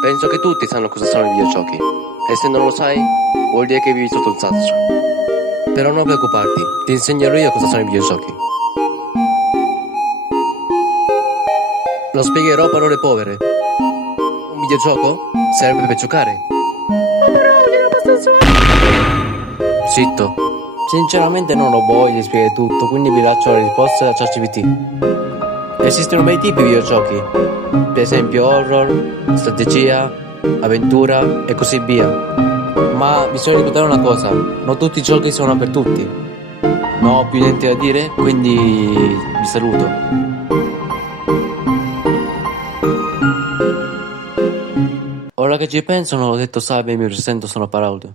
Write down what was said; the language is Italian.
Penso che tutti sanno cosa sono i videogiochi. E se non lo sai, vuol dire che vivi sotto un sasso. Però non preoccuparti, ti insegnerò io cosa sono i videogiochi. Lo spiegherò a parole povere. Un videogioco serve per giocare. Zitto. Sinceramente non ho voglia di spiegare tutto, quindi vi lascio la risposta da ChatGPT. Esistono vari tipi di videogiochi, per esempio horror, strategia, avventura e così via. Ma bisogna ricordare una cosa, non tutti i giochi sono per tutti. Non ho più niente da dire, quindi vi saluto. Ora che ci penso non ho detto salve, mi presento, sono Paraudo.